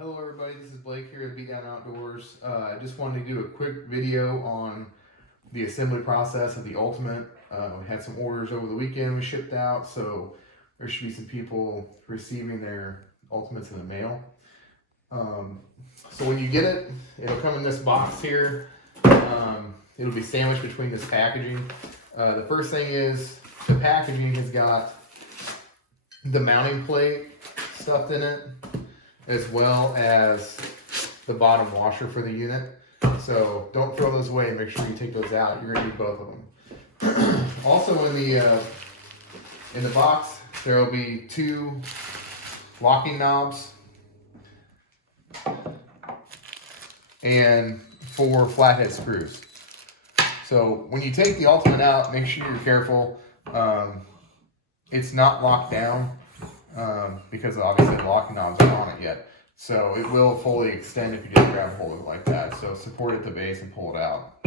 Hello everybody, this is Blake here at Beatdown Outdoors. I just wanted to do a quick video on the assembly process of the Ultimate. We had some orders over the weekend we shipped out, so there should be some people receiving their Ultimates in the mail. So when you get it, it'll come in this box here. It'll be sandwiched between this packaging. The first thing is the packaging has got the mounting plate stuffed in it, as well as the bottom washer for the unit. So don't throw those away, make sure you take those out. You're gonna need both of them. Also in the box, there will be 2 locking knobs and 4 flathead screws. So when you take the Ultimate out, make sure you're careful. It's not locked down. Because obviously the locking knobs aren't on it yet. So it will fully extend if you just grab hold of it like that. So support at the base and pull it out.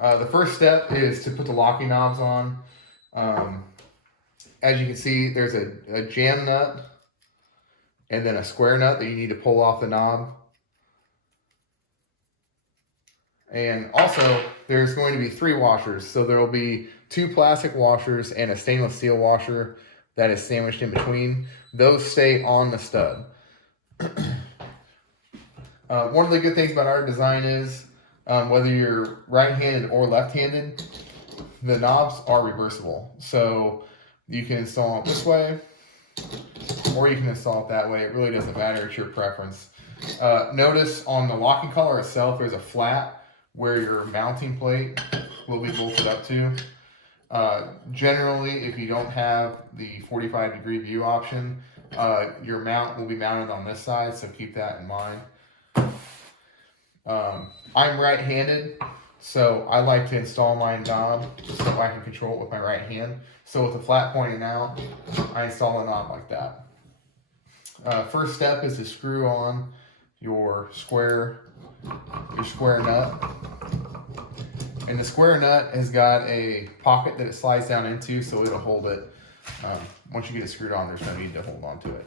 The first step is to put the locking knobs on. As you can see, there's a jam nut and then a square nut that you need to pull off the knob. And also, there's going to be 3 washers. So there will be 2 plastic washers and a stainless steel washer that is sandwiched in between. Those stay on the stud. One of the good things about our design is, whether you're right-handed or left-handed, the knobs are reversible. So you can install it this way, or you can install it that way. It really doesn't matter, it's your preference. Notice on the locking collar itself, there's a flat where your mounting plate will be bolted up to. Generally, if you don't have the 45-degree view option, your mount will be mounted on this side, so keep that in mind. I'm right-handed, so I like to install my knob so I can control it with my right hand. So with the flat pointing out, I install the knob like that. First step is to screw on your square nut. And the square nut has got a pocket that it slides down into, so it'll hold it. Once you get it screwed on, there's no need to hold on to it.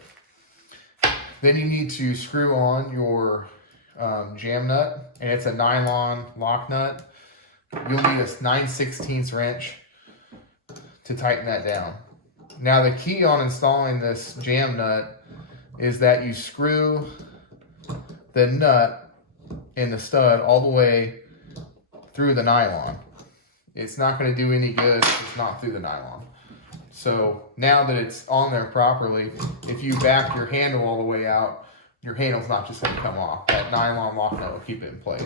Then you need to screw on your jam nut, and it's a nylon lock nut. You'll need a 9/16 wrench to tighten that down. Now the key on installing this jam nut is that you screw the nut in the stud all the way through the nylon. It's not going to do any good if it's not through the nylon. So now that it's on there properly, if you back your handle all the way out, your handle's not just going to come off. That nylon lock nut will keep it in place.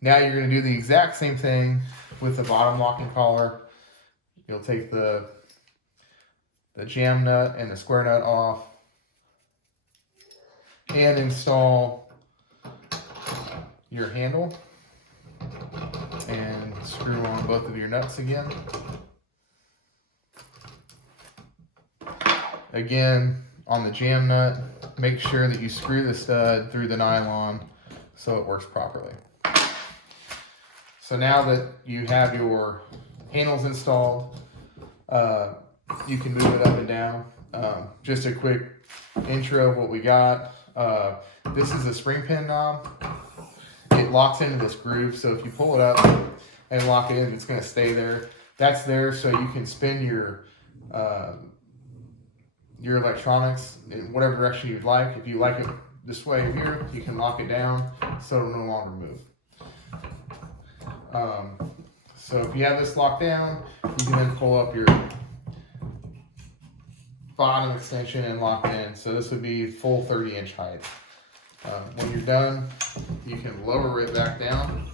Now you're going to do the exact same thing with the bottom locking collar. You'll take the jam nut and the square nut off and install your handle and screw on both of your nuts again. Again, on the jam nut, make sure that you screw the stud through the nylon so it works properly. So now that you have your handles installed, you can move it up and down. Just a quick intro of what we got. This is a spring pin knob. It locks into this groove, so if you pull it up and lock it in, it's going to stay there. That's there so you can spin your electronics in whatever direction you'd like. If you like it this way here, you can lock it down so it'll no longer move. So if you have this locked down, you can then pull up your bottom extension and lock it in. So this would be full 30-inch height. When you're done, you can lower it back down,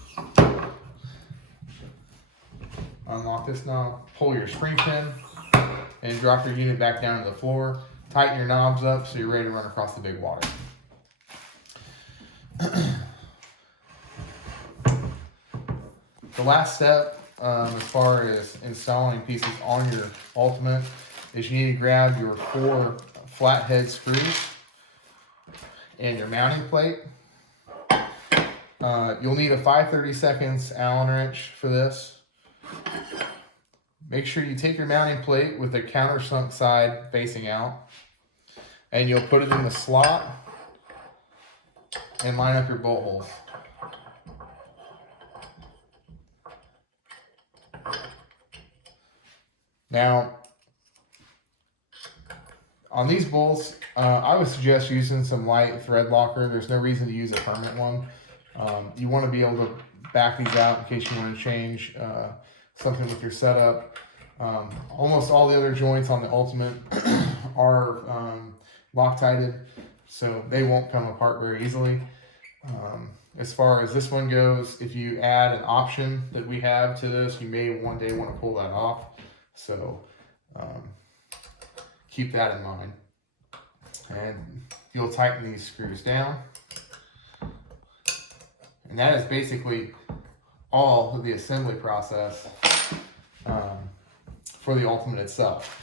unlock this knob, pull your spring pin, and drop your unit back down to the floor. Tighten your knobs up so you're ready to run across the big water. The last step, as far as installing pieces on your Ultimate, is you need to grab your 4 flathead screws and your mounting plate. You'll need a 5/32 Allen wrench for this. Make sure you take your mounting plate with the countersunk side facing out. and you'll put it in the slot and line up your bolt holes. Now, on these bolts, I would suggest using some light thread locker. There's no reason to use a permanent one. You want to be able to back these out in case you want to change something with your setup. Almost all the other joints on the Ultimate are Loctited, so they won't come apart very easily. As far as this one goes, if you add an option that we have to this, you may one day want to pull that off. So keep that in mind. And you'll tighten these screws down. And that is basically all of the assembly process for the Ultimate itself.